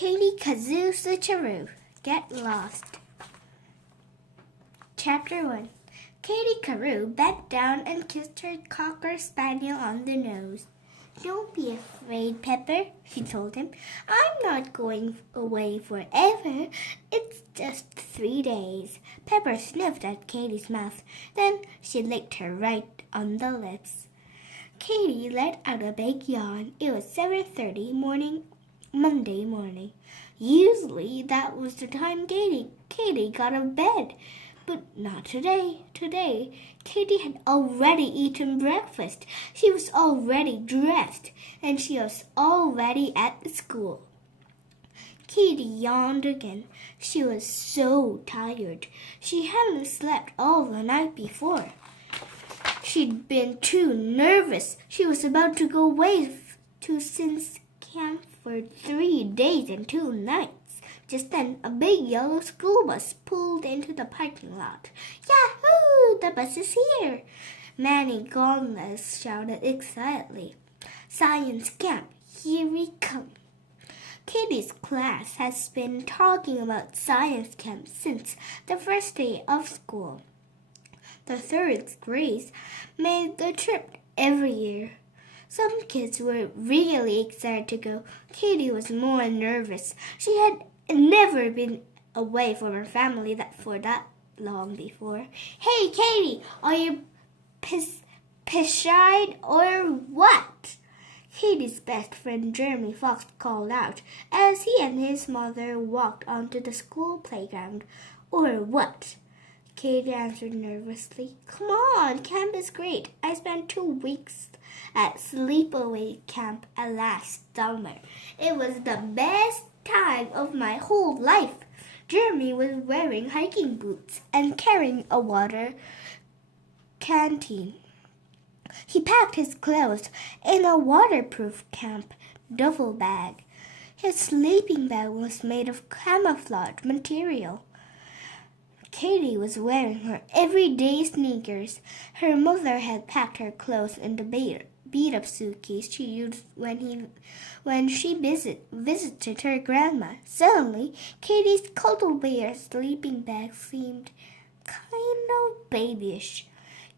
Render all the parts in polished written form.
Katie, Kazoo, Switcheroo. Get lost. Chapter 1. Katie Carew bent down and kissed her cocker spaniel on the nose. "Don't be afraid, Pepper," she told him. "I'm not going away forever. It's just 3 days." Pepper sniffed at Katie's mouth. Then she licked her right on the lips. Katie let out a big yawn. It was 7:30 Monday morning. Usually that was the time Katie got out of bed. But not today. Today, Katie had already eaten breakfast. She was already dressed, and she was already at school. Katie yawned again. She was so tired. She hadn't slept all the night before. She'd been too nervous. She was about to go away to Sin's camp for 3 days and 2 nights. Just then, a big yellow school bus pulled into the parking lot. "Yahoo! The bus is here!" Manny Gonzalez shouted excitedly. "Science camp, here we come!" Katie's class has been talking about science camp since the first day of school. The third grades made the trip every year. Some kids were really excited to go. Katie was more nervous. She had never been away from her family for that long before. "Hey, Katie, are you pissed or what?" Katie's best friend Jeremy Fox called out as he and his mother walked onto the school playground. "Or what?" Katie answered nervously. "Come on, camp is great. I spent 2 weeks at sleepaway camp last summer. It was the best time of my whole life." Jeremy was wearing hiking boots and carrying a water canteen. He packed his clothes in a waterproof camp duffel bag. His sleeping bag was made of camouflage material. Katie was wearing her everyday sneakers. Her mother had packed her clothes in the beat-up suitcase she used when she visited her grandma. Suddenly, Katie's cuddle bear sleeping bag seemed kind of babyish.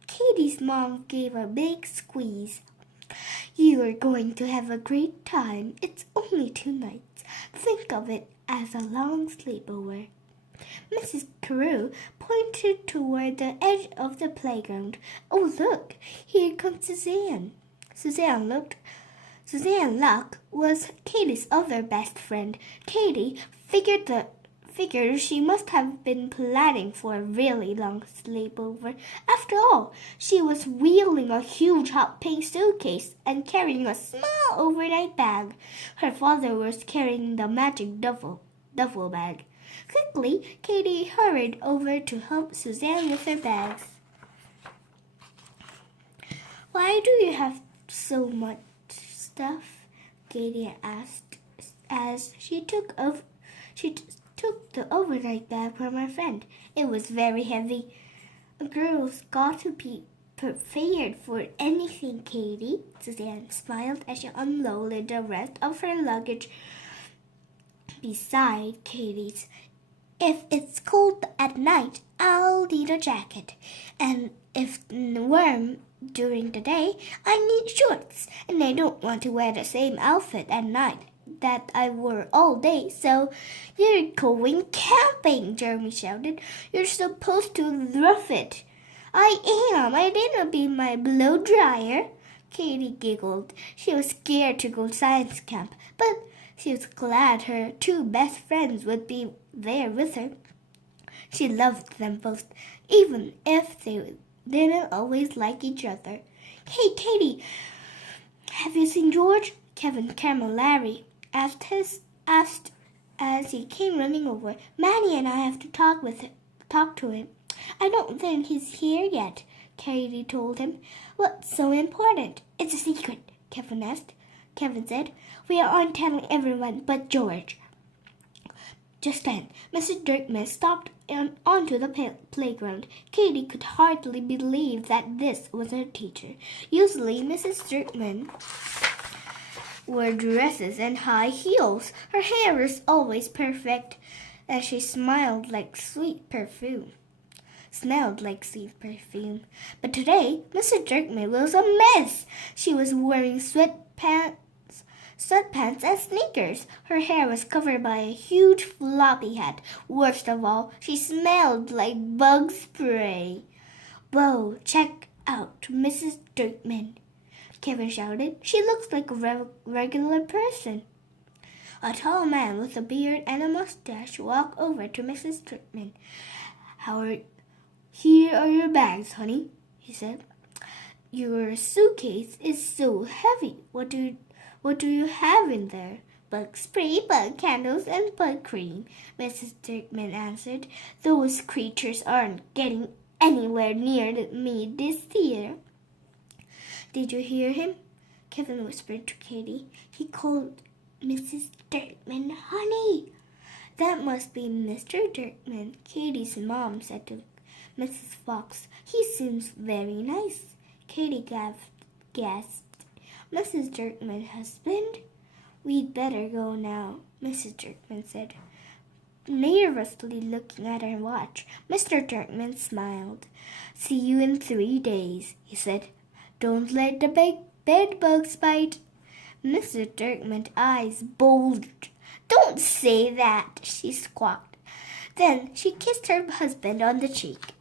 Katie's mom gave a big squeeze. "You are going to have a great time. It's only 2 nights. Think of it as a long sleepover." Mrs. Carew pointed toward the edge of the playground. "Oh, look, here comes Suzanne." Suzanne Luck was Katie's other best friend. Katie figured she must have been planning for a really long sleepover. After all, she was wheeling a huge hot pink suitcase and carrying a small overnight bag. Her father was carrying the magic duffel bag. Quickly, Katie hurried over to help Suzanne with her bags. "Why do you have so much stuff?" Katie asked as she took the overnight bag from her friend. "It was very heavy." "A girl's got to be prepared for anything, Katie." Suzanne smiled as she unloaded the rest of her luggage beside Katie's. "If it's cold at night, I'll need a jacket. And if warm during the day, I need shorts. And I don't want to wear the same outfit at night that I wore all day." "So you're going camping," Jeremy shouted. "You're supposed to rough it." "I am. I didn't be my blow dryer." Katie giggled. She was scared to go science camp, but she was glad her 2 best friends would be there with her. She loved them both, even if they didn't always like each other. "Hey, Katie, have you seen George?" Kevin Camilleri asked as he came running over. "Manny and I have to talk to him." "I don't think he's here yet," Katie told him. "What's so important?" "It's a secret," Kevin said. "We aren't telling everyone but George." Just then, Mrs. Dirkman stopped onto the playground. Katie could hardly believe that this was her teacher. Usually, Mrs. Dirkman wore dresses and high heels. Her hair was always perfect, and she smelled like sweet perfume. But today, Mrs. Jerkman was a mess. She was wearing sweatpants and sneakers. Her hair was covered by a huge floppy hat. Worst of all, she smelled like bug spray. Whoa, check out Mrs. Jerkman, Kevin shouted. She looks like a regular person. A tall man with a beard and a mustache walked over to Mrs. Jerkman. Here are your bags, honey, he said. Your suitcase is so heavy. What do you have in there? Bug spray, bug candles, and bug cream, Mrs. Jerkman answered. Those creatures aren't getting anywhere near me this year. Did you hear him? Kevin whispered to Katie. He called Mrs. Jerkman honey. That must be Mr. Jerkman, Katie's mom said to Mrs. Fox. He seems very nice. Katie gasped. Mrs. Jerkman's husband? We'd better go now, Mrs. Jerkman said, nervously looking at her watch. Mr. Jerkman smiled. See you in 3 days, he said. Don't let the bed bugs bite. Mrs. Jerkman's eyes bulged. Don't say that, she squawked. Then she kissed her husband on the cheek.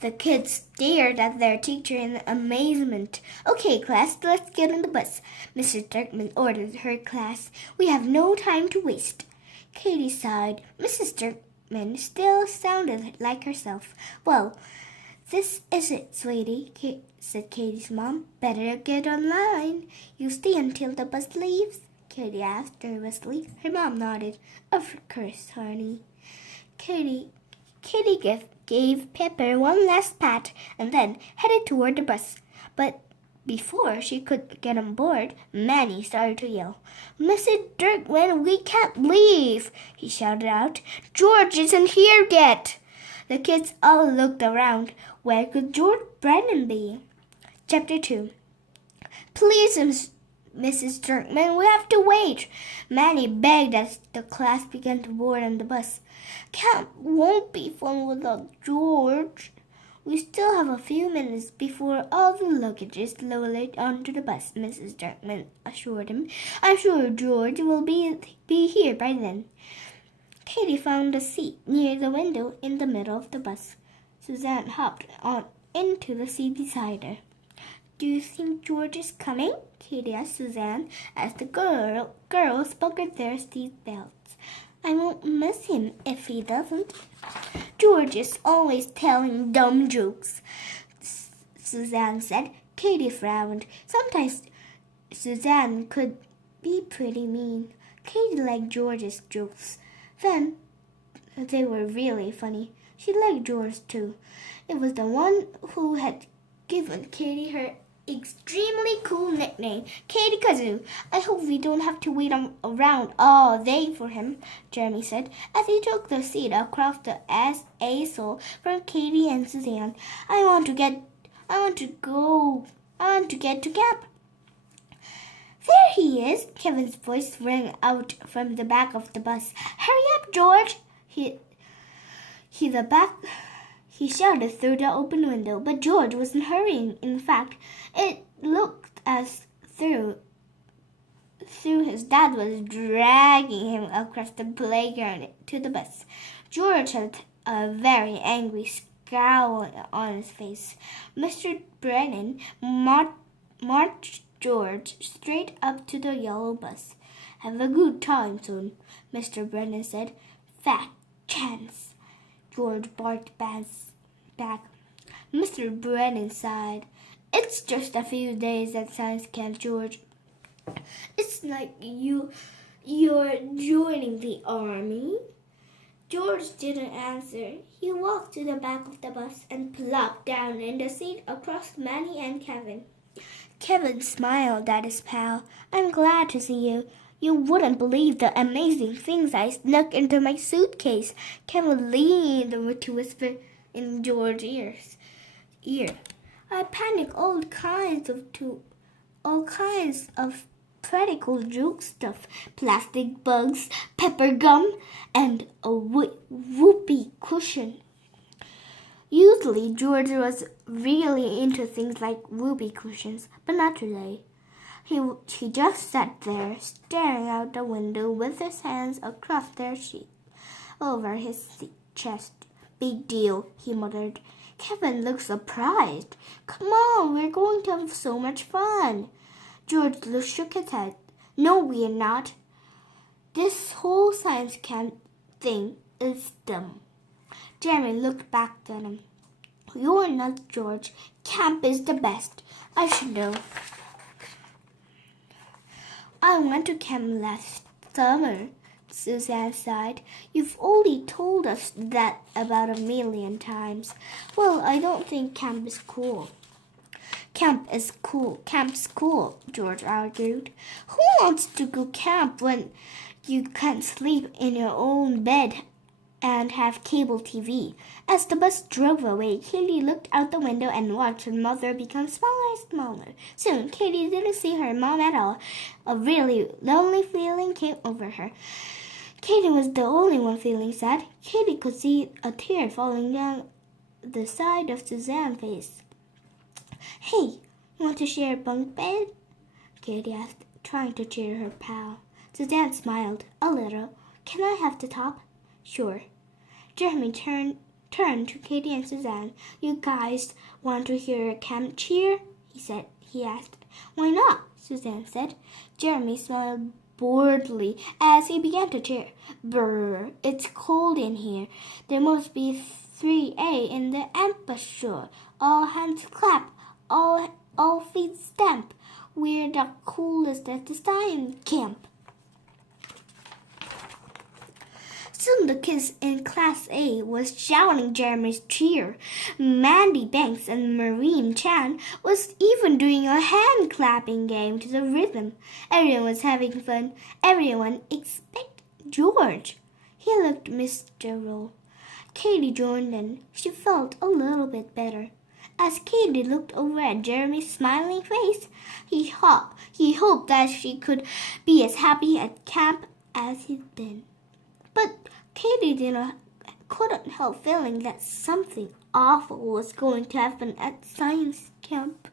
The kids stared at their teacher in amazement. Okay, class, let's get on the bus, Mrs. Jerkman ordered her class. We have no time to waste. Katie sighed. Mrs. Jerkman still sounded like herself. Well, this is it, sweetie, said Katie's mom. Better get online. You stay until the bus leaves? Katie asked nervously. Her mom nodded. Of course, honey. Katie gave Pepper one last pat and then headed toward the bus. But before she could get on board, Manny started to yell. Mrs. Jerkman, we can't leave, he shouted out. George isn't here yet. The kids all looked around. Where could George Brennan be? Chapter 2. Please, Mrs. Jerkman, we have to wait. Manny begged as the class began to board on the bus. Camp won't be fun without George. We still have a few minutes before all the luggage is loaded onto the bus, Mrs. Jerkman assured him. I'm sure George will be here by then. Katie found a seat near the window in the middle of the bus. Suzanne hopped into the seat beside her. Do you think George is coming? Katie asked Suzanne as the girls buckled their seat belts. I won't miss him if he doesn't. George is always telling dumb jokes, Suzanne said. Katie frowned. Sometimes Suzanne could be pretty mean. Katie liked George's jokes. Then they were really funny. She liked George too. It was the one who had given Katie her extremely cool nickname, Katie Kazoo. I hope we don't have to wait around all day for him, Jeremy said, as he took the seat across the aisle from Katie and Suzanne. I want to get to camp. There he is, Kevin's voice rang out from the back of the bus. Hurry up, George! He shouted through the open window, but George wasn't hurrying. In fact, it looked as though his dad was dragging him across the playground to the bus. George had a very angry scowl on his face. Mr. Brennan marched George straight up to the yellow bus. Have a good time, son, Mr. Brennan said. Fat chance, George barked back. Mr. Brennan sighed. It's just a few days at science camp, George. It's like you're joining the army. George didn't answer. He walked to the back of the bus and plopped down in the seat across Manny and Kevin. Kevin smiled at his pal. I'm glad to see you. You wouldn't believe the amazing things I snuck into my suitcase. Kevin leaned over to whisper in George's ear. I panicked all kinds of all kinds of practical joke stuff, plastic bugs, pepper gum, and a whoopee cushion. Usually, George was really into things like whoopee cushions, but not today. He just sat there, staring out the window with his hands across their sheet over his chest. Big deal, he muttered. Kevin looked surprised. Come on, we're going to have so much fun. George shook his head. No, we're not. This whole science camp thing is dumb. Jeremy looked back at him. You're not George. Camp is the best. I should know. I went to camp last summer, Suzanne sighed. You've already told us that about 1,000,000 times. Well, I don't think camp is cool. Camp is cool. Camp's cool, George argued. Who wants to go camp when you can't sleep in your own bed and have cable TV? As the bus drove away, Katie looked out the window and watched her mother become smaller and smaller. Soon, Katie didn't see her mom at all. A really lonely feeling came over her. Katie was the only one feeling sad. Katie could see a tear falling down the side of Suzanne's face. Hey, you want to share a bunk bed? Katie asked, trying to cheer her pal. Suzanne smiled a little. Can I have the top? Sure. Jeremy turned to Katie and Suzanne. You guys want to hear a camp cheer? He asked. Why not? Suzanne said. Jeremy smiled boredly as he began to cheer. Brr, it's cold in here. There must be 3A in the embouchure. All hands clap. All feet stamp. We're the coolest at the science camp. Soon the kids in Class A was shouting Jeremy's cheer. Mandy Banks and Maureen Chan was even doing a hand-clapping game to the rhythm. Everyone was having fun. Everyone except George. He looked miserable. Katie joined in. She felt a little bit better. As Katie looked over at Jeremy's smiling face, he hoped that she could be as happy at camp as he'd been. But Katie couldn't help feeling that something awful was going to happen at science camp.